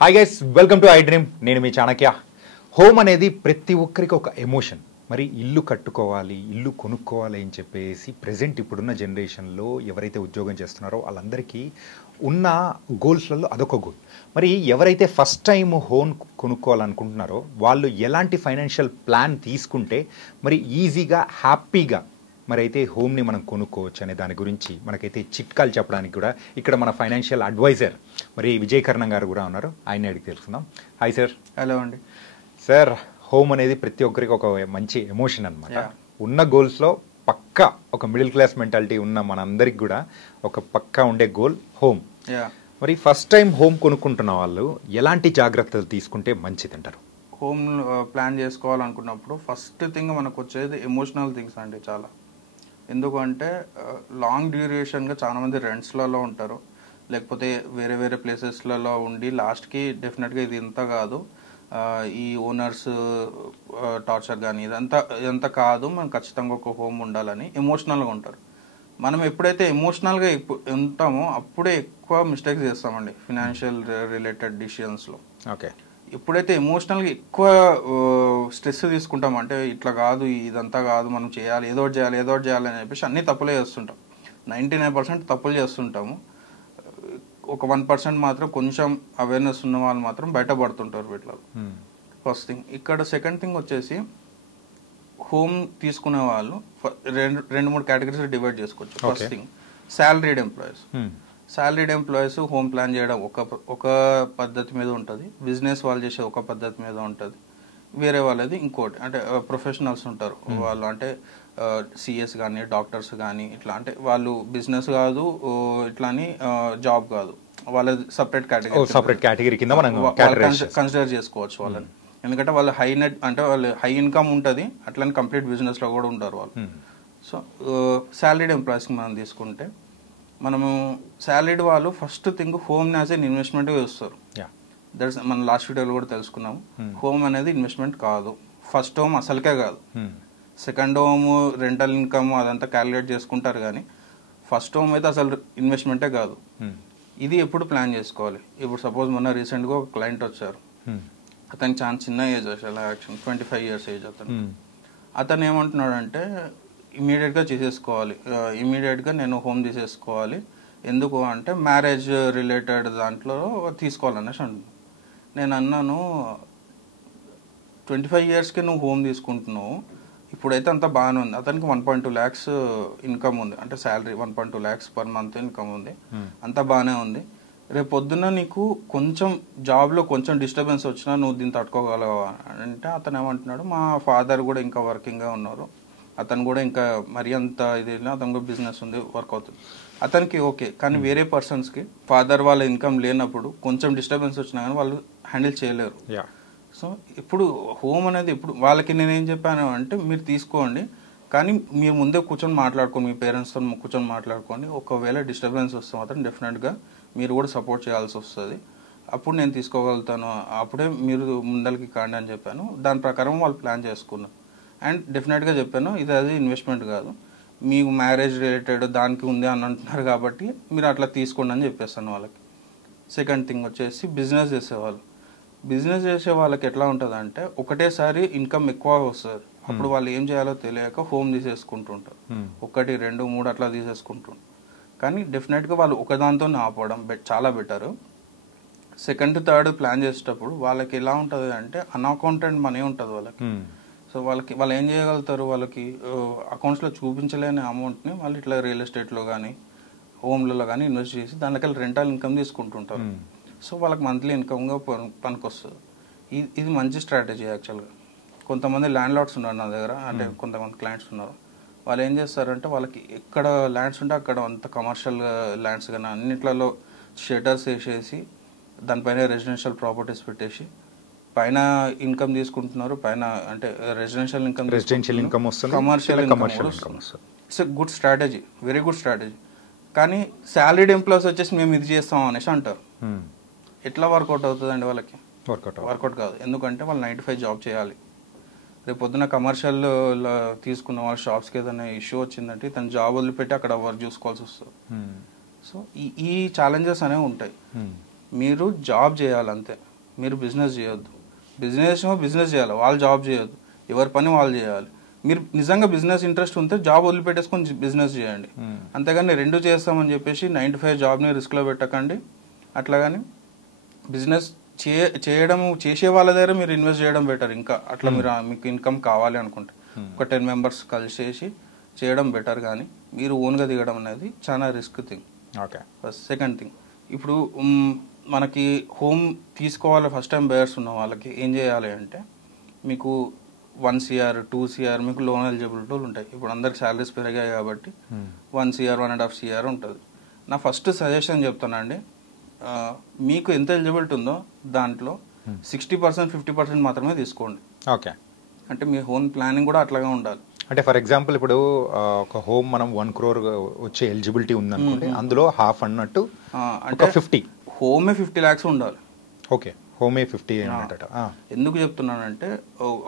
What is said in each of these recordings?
Hi guys, welcome to I dream. నేను మీ Chanakya. Home అనేది ప్రతి ఒక్కరికి ఒక ఎమోషన్. మరి ఇల్లు కట్టుకోవాలి, ఇల్లు కొనుక్కోవాలి అని చెప్పేసి ప్రజెంట్ ఇప్పుడున్న జనరేషన్లో ఎవరైతే ఉద్యోగం చేస్తున్నారో వాళ్ళందరికీ ఉన్న గోల్స్లలో అదొక గోల్. మరి ఎవరైతే ఫస్ట్ టైం హోమ్ కొనుక్కోవాలనుకుంటున్నారో వాళ్ళు ఎలాంటి ఫైనాన్షియల్ ప్లాన్ తీసుకుంటే మరి ఈజీగా హ్యాపీగా మరి అయితే హోమ్ని మనం కొనుక్కోవచ్చు అనే దాని గురించి మనకైతే చిట్కాలు చెప్పడానికి కూడా ఇక్కడ మన ఫైనాన్షియల్ అడ్వైజర్ మరి విజయకరణం గారు కూడా ఉన్నారు. ఆయన అడిగి తెలుసుకుందాం. Hi sir. హలో అండి. సార్, హోమ్ అనేది ప్రతి ఒక్కరికి ఒక మంచి ఎమోషన్ అనమాట. ఉన్న గోల్స్లో పక్కా ఒక మిడిల్ క్లాస్ మెంటాలిటీ ఉన్న మనందరికి కూడా ఒక పక్కా ఉండే గోల్ హోమ్. మరి ఫస్ట్ టైం హోమ్ కొనుక్కుంటున్న వాళ్ళు ఎలాంటి జాగ్రత్తలు తీసుకుంటే మంచిది అంటారు? హోమ్ ప్లాన్ చేసుకోవాలనుకున్నప్పుడు ఫస్ట్ థింగ్ మనకు వచ్చేది ఎమోషనల్ థింగ్స్ అండి. చాలా ఎందుకంటే లాంగ్ డ్యూరేషన్గా చాలామంది రెంట్స్లలో ఉంటారు, లేకపోతే వేరే వేరే ప్లేసెస్లలో ఉండి లాస్ట్కి డెఫినెట్గా ఇది ఇంత కాదు, ఈ ఓనర్స్ టార్చర్ కానీ ఇదంతా కాదు, మనం ఖచ్చితంగా ఒక హోమ్ ఉండాలని ఎమోషనల్గా ఉంటారు. మనం ఎప్పుడైతే ఎమోషనల్గా ఉంటామో అప్పుడే ఎక్కువ మిస్టేక్స్ చేస్తామండి ఫినాన్షియల్ రిలేటెడ్ డిసిషన్స్లో. ఓకే. ఎప్పుడైతే ఎమోషనల్గా ఎక్కువ స్ట్రెస్ తీసుకుంటాం, అంటే ఇట్లా కాదు, ఇదంతా కాదు, మనం చేయాలి, ఏదో చేయాలి అని చెప్పేసి అన్ని తప్పులే చేస్తుంటాం. 99% తప్పులు చేస్తుంటాము. ఒక 1% మాత్రం కొంచెం అవేర్నెస్ ఉన్న వాళ్ళు మాత్రం బయటపడుతుంటారు వీటిలో. First thing. ఇక్కడ సెకండ్ థింగ్ వచ్చేసి హోమ్ తీసుకునే వాళ్ళు రెండు మూడు కేటగిరీస్ డివైడ్ చేసుకోవచ్చు. First thing salaried employees. Salaried employees home plan చేయడం ఒక పద్ధతి మీద ఉంటుంది, బిజినెస్ వాళ్ళు చేసే ఒక పద్ధతి మీద ఉంటుంది, వేరే వాళ్ళది ఇంకోటి. అంటే ప్రొఫెషనల్స్ ఉంటారు వాళ్ళు, అంటే సిఎస్ కానీ డాక్టర్స్ కానీ ఇట్లా, అంటే వాళ్ళు బిజినెస్ కాదు ఇట్లా అని జాబ్ కాదు, వాళ్ళది సపరేట్ కేటగిరీ కింద మనం కన్సిడర్ చేసుకోవచ్చు వాళ్ళని. ఎందుకంటే వాళ్ళు హై నెట్, అంటే వాళ్ళు హై ఇన్కమ్ ఉంటుంది, అట్లని కంప్లీట్ బిజినెస్లో కూడా ఉంటారు వాళ్ళు. సో శాలరీడ్ ఎంప్లాయీస్కి మనం తీసుకుంటే, మనము శాలరీడ్ వాళ్ళు ఫస్ట్ థింగ్ హోమ్ని యాజ్ ఎన్ ఇన్వెస్ట్మెంట్గా చూస్తారు. దట్స్ మనం లాస్ట్ వీడియోలో కూడా తెలుసుకున్నాము. హోమ్ అనేది ఇన్వెస్ట్మెంట్ కాదు. ఫస్ట్ హోమ్ అసలుకే కాదు. సెకండ్ హోమ్ రెంటల్ ఇన్కమ్ అదంతా క్యాలిక్యులేట్ చేసుకుంటారు, కానీ ఫస్ట్ హోమ్ అయితే అసలు ఇన్వెస్ట్మెంటే కాదు. ఇది ఎప్పుడు ప్లాన్ చేసుకోవాలి? ఇప్పుడు సపోజ్ మొన్న రీసెంట్గా ఒక క్లయింట్ వచ్చారు, అతనికి చాలా చిన్న ఏజ్, అసలు యాక్చువల్ 25 years ఏజ్. అతను ఏమంటున్నాడు అంటే ఇమీడియట్గా చేసేసుకోవాలి, ఇమీడియట్గా నేను హోమ్ తీసేసుకోవాలి. ఎందుకు అంటే మ్యారేజ్ రిలేటెడ్ దాంట్లో తీసుకోవాలనేసి అంటున్నాను. నేను అన్నాను, 25 yearsకి నువ్వు హోమ్ తీసుకుంటున్నావు, ఇప్పుడైతే అంతా బాగానే ఉంది. అతనికి 1.2 lakhs ఇన్కమ్ ఉంది, అంటే salary 1.2 lakhs per month income ఉంది, అంతా బాగానే ఉంది. రేపు పొద్దున్న నీకు కొంచెం జాబ్లో కొంచెం డిస్టర్బెన్స్ వచ్చినా నువ్వు దీన్ని తట్టుకోగలవా అంటే, అతను ఏమంటున్నాడు, మా ఫాదర్ కూడా ఇంకా వర్కింగ్గా ఉన్నారు, అతను కూడా ఇంకా మరీ అంత ఇది, అతను కూడా బిజినెస్ ఉంది, వర్క్ అవుతుంది, అతనికి ఓకే. కానీ వేరే పర్సన్స్కి ఫాదర్ వాళ్ళ ఇన్కమ్ లేనప్పుడు కొంచెం డిస్టర్బెన్స్ వచ్చినా కానీ వాళ్ళు హ్యాండిల్ చేయలేరు. సో ఇప్పుడు హోమ్ అనేది ఇప్పుడు వాళ్ళకి నేనేం చెప్పాను అంటే, మీరు తీసుకోండి, కానీ మీరు ముందే కూర్చొని మాట్లాడుకోండి, మీ పేరెంట్స్తో కూర్చొని మాట్లాడుకోండి. ఒకవేళ డిస్టర్బెన్స్ వస్తే మాత్రం డెఫినెట్గా మీరు కూడా సపోర్ట్ చేయాల్సి వస్తుంది, అప్పుడు నేను తీసుకోగలుగుతాను, అప్పుడే మీరు ముందరికి కాండి అని చెప్పాను. దాని ప్రకారం వాళ్ళు ప్లాన్ చేసుకున్నారు. అండ్ డెఫినెట్గా చెప్పాను, ఇది అది ఇన్వెస్ట్మెంట్ కాదు, మీకు మ్యారేజ్ రిలేటెడ్ దానికి ఉంది అని అంటున్నారు కాబట్టి మీరు అట్లా తీసుకోండి అని చెప్పేస్తాను వాళ్ళకి. సెకండ్ థింగ్ వచ్చేసి బిజినెస్ చేసేవాళ్ళు. బిజినెస్ చేసే వాళ్ళకి ఎట్లా ఉంటుంది అంటే, ఒకటేసారి ఇన్కమ్ ఎక్కువ వస్తుంది, అప్పుడు వాళ్ళు ఏం చేయాలో తెలియక హోమ్ తీసేసుకుంటుంటారు, 1, 2, 3 అట్లా తీసేసుకుంటుంటారు. కానీ డెఫినెట్గా వాళ్ళు ఒకదాంతో ఆపడం చాలా బెటర్. సెకండ్ థర్డ్ ప్లాన్ చేసేటప్పుడు వాళ్ళకి ఎలా ఉంటుంది అంటే, అన్అకౌంటెడ్ మనీ ఉంటుంది వాళ్ళకి. సో వాళ్ళు ఏం చేయగలుగుతారు, వాళ్ళకి అకౌంట్స్లో చూపించలేని అమౌంట్ని వాళ్ళు ఇట్లా రియల్ ఎస్టేట్లో కానీ హోమ్లలో కానీ ఇన్వెస్ట్ చేసి దానికీ రెంటల్ ఇన్కమ్ తీసుకుంటుంటారు. సో వాళ్ళకి మంత్లీ ఇన్కమ్గా పనికొస్తుంది. ఇది మంచి స్ట్రాటజీ యాక్చువల్గా. కొంతమంది ల్యాండ్ లార్డ్స్ ఉన్నారు నా దగ్గర, అంటే కొంతమంది క్లయింట్స్ ఉన్నారు, వాళ్ళు ఏం చేస్తారంటే, వాళ్ళకి ఎక్కడ ల్యాండ్స్ ఉంటే అక్కడ అంత కమర్షియల్ ల్యాండ్స్ కానీ అన్నిట్లలో షెటర్స్ వేసేసి దానిపైన రెసిడెన్షియల్ ప్రాపర్టీస్ పెట్టేసి పైన ఇన్కమ్ తీసుకుంటున్నారు, పైన అంటే రెసిడెన్షియల్ ఇన్కమ్ వస్తుంది, కమర్షియల్ ఇన్కమ్ వస్తుంది. It's a good strategy, very good strategy. కానీ శాలరీడ్ ఎంప్లాయీస్ వచ్చేసి మేము ఇది చేస్తాం అనేసి అంటారు. ఎట్లా వర్కౌట్ అవుతుందండి వాళ్ళకి? వర్కౌట్ కాదు. ఎందుకంటే వాళ్ళు 9 to 5 జాబ్ చేయాలి. రేపు పొద్దున కమర్షియల్ తీసుకున్న వాళ్ళ షాప్స్కి ఏదైనా ఇష్యూ వచ్చిందంటే తను జాబ్ వదిలిపెట్టి అక్కడ వర్క్ చూసుకోవాల్సి వస్తుంది. సో ఈ ఛాలెంజెస్ అనేవి ఉంటాయి. మీరు జాబ్ చేయాలి అంతే, మీరు బిజినెస్ చేయొద్దు. బిజినెస్ చేయాలి, వాళ్ళు జాబ్ చేయొద్దు. ఎవరి పని వాళ్ళు చేయాలి. మీరు నిజంగా బిజినెస్ ఇంట్రెస్ట్ ఉంటే జాబ్ వదిలిపెట్టేసుకొని బిజినెస్ చేయండి. అంతేగాని రెండు చేస్తామని చెప్పేసి 9 to 5 జాబ్ని రిస్క్లో పెట్టకండి. అట్లాగని బిజినెస్ చేసే వాళ్ళ దగ్గర మీరు ఇన్వెస్ట్ చేయడం బెటర్. ఇంకా అట్లా మీరు మీకు ఇన్కమ్ కావాలి అనుకుంటే ఒక 10 members కలిసేసి చేయడం బెటర్. కానీ మీరు ఓన్గా దిగడం అనేది చాలా risk thing. Okay. Second thing, ఇప్పుడు మనకి హోమ్ తీసుకోవాలి ఫస్ట్ టైం బయర్స్ ఉన్న వాళ్ళకి ఏం చేయాలి అంటే, మీకు 1 CR 2 CR మీకు లోన్ ఎలిజిబిలిటీ ఉంటాయి. ఇప్పుడు అందరికి శాలరీస్ పెరిగాయి కాబట్టి 1 CR 1.5 CR ఉంటుంది. నా ఫస్ట్ సజెషన్ చెప్తానండి, మీకు ఎంత ఎలిజిబిలిటీ ఉందో దాంట్లో 60% 50% మాత్రమే తీసుకోండి. ఓకే. అంటే మీ హోమ్ ప్లానింగ్ కూడా అట్లాగే ఉండాలి. అంటే ఫర్ ఎగ్జాంపుల్ ఇప్పుడు ఒక హోమ్ మనం 1 crore వచ్చే ఎలిజిబిలిటీ ఉందనుకుంటే అందులో హాఫ్ అన్నట్టు అంటే 50 హోమే 50 lakhs ఉండాలి. ఓకే, హోమే 50. ఎందుకు చెప్తున్నానంటే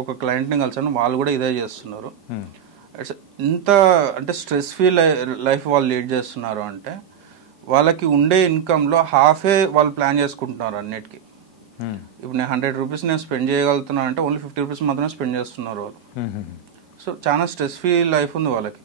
ఒక క్లయింట్ని కలిసాను, వాళ్ళు కూడా ఇదే చేస్తున్నారు. ఇంత అంటే స్ట్రెస్ ఫ్రీ లైఫ్ వాళ్ళు లీడ్ చేస్తున్నారు అంటే వాళ్ళకి ఉండే ఇన్కమ్లో హాఫే వాళ్ళు ప్లాన్ చేసుకుంటున్నారు అన్నిటికీ. ఇప్పుడు నేను 100 rupees నేను స్పెండ్ చేయగలుగుతున్నాను అంటే ఓన్లీ 50 rupees మాత్రమే స్పెండ్ చేస్తున్నారు వాళ్ళు. సో చాలా స్ట్రెస్ ఫ్రీ లైఫ్ ఉంది వాళ్ళకి.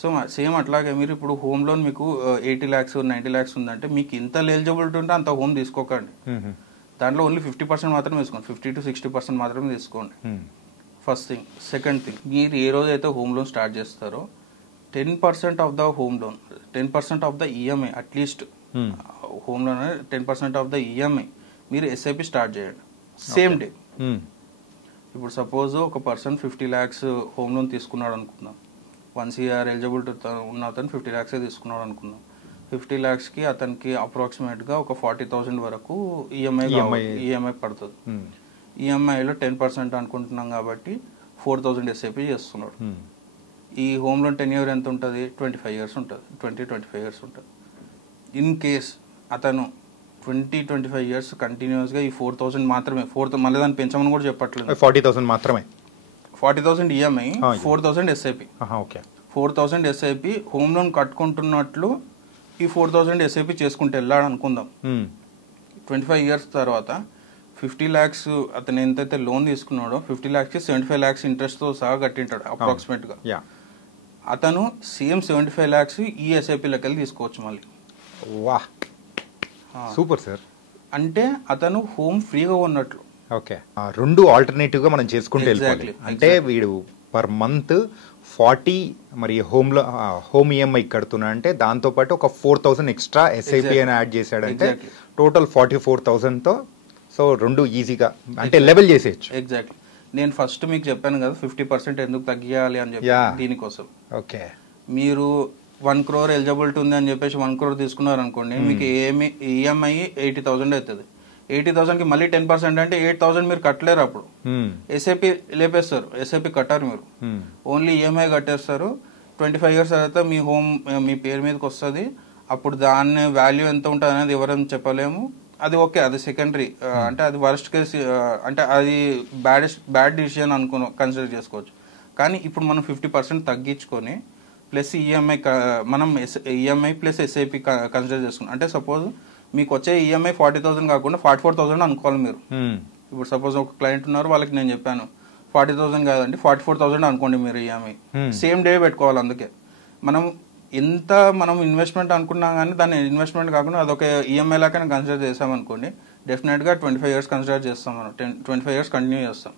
సో సేమ్ అట్లాగే మీరు ఇప్పుడు హోమ్ లోన్ మీకు 80 lakhs 90 lakhs ఉందంటే మీకు ఇంత ఎలిజిబిలిటీ ఉంటే అంత హోమ్ తీసుకోకండి. దాంట్లో ఓన్లీ 50% మాత్రమే తీసుకోండి, 50 to 60% మాత్రమే తీసుకోండి. First thing. సెకండ్ థింగ్, మీరు ఏ రోజైతే హోమ్ లోన్ స్టార్ట్ చేస్తారో 10% of the home loan, 10% of the EMI, at least home loan 10% of the EMI మీరు ఎస్ఐపి స్టార్ట్ చేయండి సేమ్ డే. ఇప్పుడు సపోజ్ ఒక పర్సన్ 50 lakhs హోమ్ లోన్ తీసుకున్నాడు అనుకుందాం, 1 CR ఎలిజిబిలిటీ ఉన్న అతను 50 lakhs తీసుకున్నాడు అనుకుందాం. 50 lakhsకి అతనికి అప్రాక్సిమేట్గా ఒక 40,000 వరకు ఈఎంఐ పడుతుంది. ఈఎంఐలో 10% అనుకుంటున్నాం కాబట్టి 4,000 ఎస్ఐపి చేస్తున్నాడు. ఈ హోమ్ లోన్ టెన్యూర్ ఎంత ఉంటుంది? 25 years ఉంటుంది, 20-25 years ఉంటుంది. ఇన్ కేస్ అతను 20-25 years కంటిన్యూస్గా ఈ 4,000 మాత్రమే, మళ్ళీ దాన్ని పెంచమని కూడా చెప్పట్లేదు, 40,000 మాత్రమే, 40,000 EMI, 4,000 SIP. Okay, 4,000 SIP home loan కట్టుకుంటున్నట్లు ఈ 4,000 ఎస్ఐపి చేసుకుంటూ వెళ్ళాడు అనుకుందాం. 25 years తర్వాత 50 lakhs అతను ఎంతైతే లోన్ తీసుకున్నాడో 50 lakhsకి 75 lakhs ఇంట్రెస్ట్తో సహా కట్టింటాడు అప్రాక్సిమేట్గా. అతను సేమ్ 75 lakhs ఈ ఎస్ఐపి లెక్కలు తీసుకోవచ్చు మళ్ళీ. వా, సూపర్ సార్. అంటే అతను హోమ్ ఫ్రీగా ఉన్నట్లు. ఓకే, రెండు ఆల్టర్నేటివ్ గా మనం చేసుకుంటూ వెళ్ళిపోవాలి. అంటే వీడు పర్ మంత్ 40 మరి హోమ్ ఈఎంఐ కడుతున్నా అంటే దాంతో పాటు ఒక 4,000 ఎక్స్ట్రా ఎస్ఐపి అని యాడ్ చేశాడంటే టోటల్ 44,000తో సో రెండు ఈజీగా అంటే లెవెల్ చేసేయచ్చు. ఎగ్జాక్ట్లీ. నేను ఫస్ట్ మీకు చెప్పాను కదా 50% ఎందుకు తగ్గియాలి అని చెప్పి, దీనికోసం. ఓకే, మీరు 1 crore ఎలిజిబిలిటీ ఉంది అని చెప్పేసి 1 crore తీసుకున్నారు అనుకోండి, మీకు ఈఎంఐ 80,000 అవుతుంది. 80,000కి మళ్ళీ 10% అంటే 8,000 మీరు కట్టలేరు. అప్పుడు ఎస్ఐపి లేపేస్తారు, ఎస్ఐపి కట్టారు మీరు, ఓన్లీ ఈఎంఐ కట్టేస్తారు. 25 years తర్వాత మీ హోమ్ మీ పేరు మీదకి వస్తుంది. అప్పుడు దాని వాల్యూ ఎంత ఉంటుంది అనేది ఎవరైనా చెప్పలేము. అది ఓకే, అది సెకండరీ. అంటే అది వర్స్ట్ కేస్, అంటే అది బ్యాడ్ డిసిజన్ కన్సిడర్ చేసుకోవచ్చు. కానీ ఇప్పుడు మనం 50% తగ్గించుకొని ప్లస్ ఈఎంఐ మనం ఈఎంఐ ప్లస్ ఎస్ఐపి కన్సిడర్ చేసుకున్నాం అంటే సపోజ్ మీకు వచ్చే ఈఎంఐ 40,000 కాకుండా 44,000 అనుకోవాలి మీరు. ఇప్పుడు సపోజ్ ఒక క్లయింట్ ఉన్నారు, వాళ్ళకి నేను చెప్పాను 40,000 కాదండి 44,000 అనుకోండి మీరు ఈఎంఐ. సేమ్ డే పెట్టుకోవాలి. అందుకే మనం ఇన్వెస్ట్మెంట్ అనుకున్నాం కానీ దాన్ని ఇన్వెస్ట్మెంట్ కాకుండా అదొక ఈఎంఐ లాగా కన్సిడర్ చేసామనుకోండి, డెఫినెట్గా 25 years కన్సిడర్ చేస్తాం మనం, 25 years కంటిన్యూ చేస్తాం.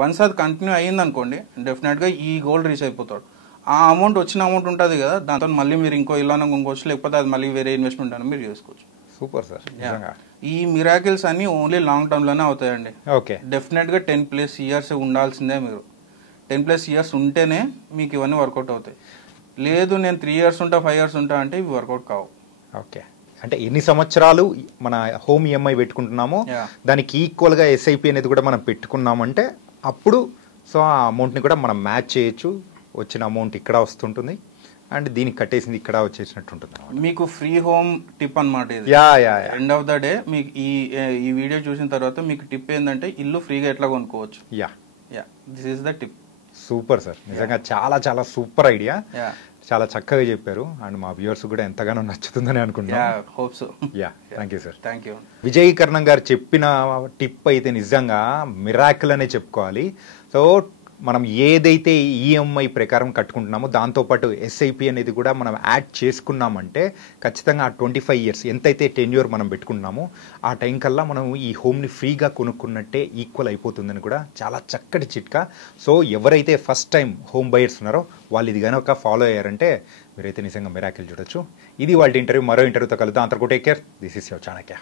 వన్స్ అది కంటిన్యూ అయ్యింది అనుకోండి, డెఫినెట్గా ఈ గోల్ రీచ్ అయిపోతాడు. ఆ అమౌంట్ వచ్చిన అమౌంట్ ఉంటుంది కదా, దాంతో మళ్ళీ మీరు ఇంకో ఇల్లు కొనుక్కోవచ్చు, లేకపోతే అది మళ్ళీ వేరే ఇన్వెస్ట్మెంట్ అని మీరు చేసుకోవచ్చు. Super sir. ఈ మిరాకిల్స్ అన్ని ఓన్లీ లాంగ్ టర్మ్ లోనే అవుతాయండి. ఓకే, డెఫినెట్ గా 10+ years ఉండాల్సిందే. మీరు 10+ years ఉంటేనే మీకు ఇవన్నీ వర్కౌట్ అవుతాయి. లేదు నేను 3 years ఉంటా 5 years ఉంటా అంటే ఇవి వర్కౌట్ కావు. ఓకే, అంటే ఎన్ని సంవత్సరాలు మన హోమ్ ఈఎంఐ పెట్టుకుంటున్నామో దానికి ఈక్వల్ గా ఎస్ఐపి అనేది కూడా మనం పెట్టుకున్నామంటే అప్పుడు సో ఆ అమౌంట్ ని కూడా మనం మ్యాచ్ చేయొచ్చు. వచ్చిన అమౌంట్ ఇక్కడ వస్తుంటుంది అండ్ దీనికి కట్టేసింది ఇక్కడ వచ్చేసినట్టు ఉంటుంది. మీకు ఫ్రీ హోమ్ టిప్ అనమాట ఇది. ఎండ్ ఆఫ్ ద డే మీకు ఈ వీడియో చూసిన తర్వాత మీకు టిప్ ఏంటంటే ఇల్లు ఫ్రీగా ఎట్లా కొనుక్కోవచ్చు. This is the tip. Super sir, నిజంగా చాలా చాలా సూపర్ ఐడియా. చాలా చక్కగా చెప్పారు అండ్ మా వ్యూవర్స్ కూడా ఎంతగానో నచ్చుతుందని అనుకుంటున్నాను. Hope so. Yeah, thank you sir. Thank you. Vijayikaranam garu చెప్పిన టిప్ అయితే నిజంగా మిరాకిల్ అనే చెప్పుకోవాలి. సో మనం ఏదైతే ఈఎంఐ ప్రకారం కట్టుకుంటున్నామో దాంతోపాటు ఎస్ఐపి అనేది కూడా మనం యాడ్ చేసుకున్నామంటే ఖచ్చితంగా ఆ 25 years ఎంతైతే టెన్యూర్ మనం పెట్టుకుంటున్నామో ఆ టైం కల్లా మనం ఈ హోమ్ని ఫ్రీగా కొనుక్కున్నట్టే ఈక్వల్ అయిపోతుందని కూడా చాలా చక్కటి చిట్కా. సో ఎవరైతే ఫస్ట్ టైం హోమ్ బయర్స్ ఉన్నారో వాళ్ళు ఇది కనుక ఫాలో అయ్యారంటే మీరైతే నిజంగా మిరాకిల్ చూడొచ్చు. ఇది వాళ్ళ ఇంటర్వ్యూ. మరో ఇంటర్వ్యూతో కలుద్దాం. అంతకు take care. This is your Chanakya.